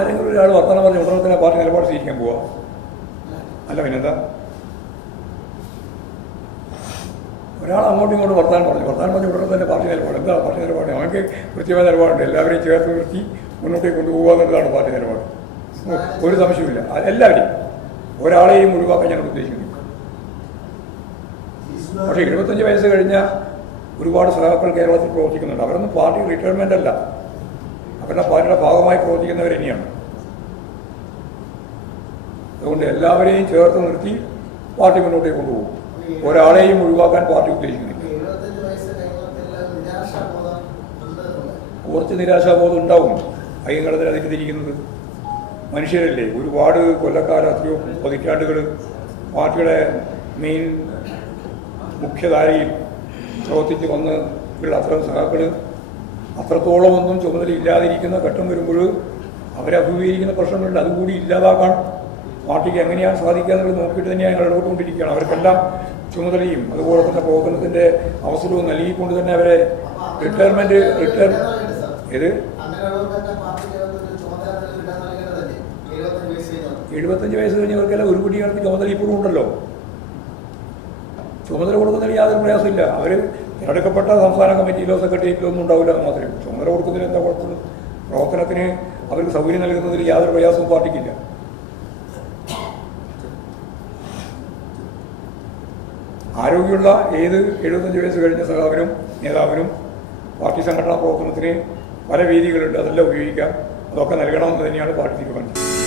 ആരെങ്കിലും ഒരാൾ വർത്തമാനം പറഞ്ഞ് ഉടനെ തന്നെ പാർട്ടി നിലപാട് സ്വീകരിക്കാൻ പോവാ? അല്ല പിന്നെന്താ? ഒരാൾ അങ്ങോട്ടും ഇങ്ങോട്ടും വർത്തമാനം പറഞ്ഞ് ഉടനെ തന്നെ പാർട്ടി നിലപാട്. എന്താ പാർട്ടി നിലപാട്? അവർക്ക് കൃത്യമായ നിലപാടുണ്ട്. എല്ലാവരെയും ചേർത്ത് നിർത്തി മുന്നോട്ടേക്ക് കൊണ്ടുപോകുക എന്നുള്ളതാണ് പാർട്ടി നിലപാട്. ഒരു സംശയമില്ല. എല്ലാവരെയും, ഒരാളെയും ഒഴിവാക്കാൻ ഞങ്ങൾ ഉദ്ദേശിക്കുന്നു. പക്ഷേ 75 വയസ്സ് കഴിഞ്ഞ ഒരുപാട് സഹാക്കൾ കേരളത്തിൽ പ്രവർത്തിക്കുന്നുണ്ട്. അവരൊന്നും പാർട്ടി റിട്ടയർമെൻ്റ് അല്ല, അവരുടെ പാർട്ടിയുടെ ഭാഗമായി പ്രവർത്തിക്കുന്നവർ തന്നെയാണ്. അതുകൊണ്ട് എല്ലാവരെയും ചേർത്ത് നിർത്തി പാർട്ടി മുന്നോട്ടേക്ക് കൊണ്ടുപോകും. ഒരാളെയും ഒഴിവാക്കാൻ പാർട്ടി ഉദ്ദേശിക്കുന്നില്ല. കുറച്ച് നിരാശാബോധം ഉണ്ടാവും. അയ്യങ്ങളതിൽ അതിരിക്കുന്നത് മനുഷ്യരല്ലേ. ഒരുപാട് കൊല്ലക്കാലം, അത്രയോ പതിറ്റാണ്ടുകൾ പാർട്ടിയുടെ മെയിൻ മുഖ്യധാരയിൽ പ്രവർത്തിച്ച് വന്ന് അത്തരം സഹാക്കൾ അത്രത്തോളം ഒന്നും ചുമതല ഇല്ലാതിരിക്കുന്ന ഘട്ടം വരുമ്പോൾ അവരെ അഭിമുഖീകരിക്കുന്ന പ്രശ്നങ്ങളുണ്ട്. അതുകൂടി ഇല്ലാതാക്കാൻ പാർട്ടിക്ക് എങ്ങനെയാണ് സാധിക്കുക എന്നുള്ളത് നോക്കിയിട്ട് തന്നെയാണ് ഞങ്ങൾ ഇടപെട്ടുകൊണ്ടിരിക്കുകയാണ്. അവർക്കെല്ലാം ചുമതലയും അതുപോലെ തന്നെ പ്രവർത്തനത്തിൻ്റെ അവസരവും നൽകിക്കൊണ്ട് തന്നെ അവരെ ഏത് 75 വയസ്സ് കഴിഞ്ഞവർക്കെല്ലാം ഒരു കുട്ടികൾക്ക് ചുമതല ഇപ്പോഴും ഉണ്ടല്ലോ. ചുമതല കൊടുക്കുന്നതിൽ യാതൊരു പ്രയാസമില്ല. അവർ തിരഞ്ഞെടുക്കപ്പെട്ട സംസ്ഥാന കമ്മിറ്റിയിലോ സെക്രട്ടേറിയറ്റിലോ ഒന്നും ഉണ്ടാവില്ല മാത്രമേ. ചുമതല കൊടുക്കുന്നതിന് എന്താ കുഴപ്പമില്ല? പ്രവർത്തനത്തിന് അവർക്ക് സൗകര്യം നൽകുന്നതിൽ യാതൊരു പ്രയാസവും പാർട്ടിക്കില്ല. ആരോഗ്യമുള്ള ഏത് 75 വയസ്സ് കഴിഞ്ഞ സഖാവിനും നേതാവിനും പാർട്ടി സംഘടനാ പ്രവർത്തനത്തിന് പല വേദികളുണ്ട്. അതെല്ലാം ഉപയോഗിക്കാം. അതൊക്കെ നൽകണമെന്ന് തന്നെയാണ് പാർട്ടി തീരുമാനിച്ചത്.